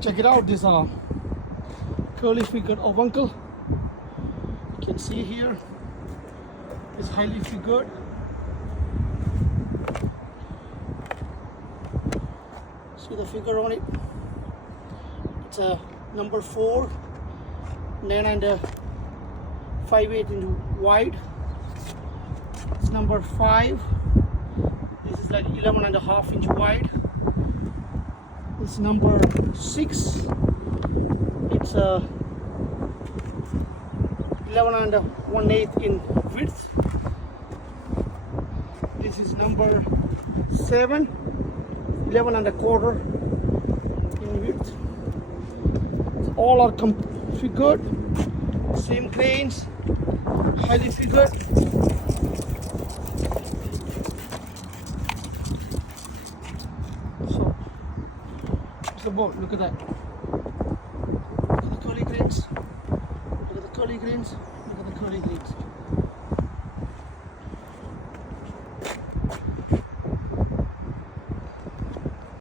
Check it out, this curly figured Ovangkol. You can see here it's highly figured. See the figure on it. It's a number 4, 9 and 5/8 inch wide. It's number 5. This is like 11.5 inch wide. It's number 6. It's 11 1/8 in width. This is number 7, 11.25 in width. All are figured, same grains, highly figured. So it's the boat. Look at that. Look at the curly grains. Look at the curly grains. Look at the curly grains.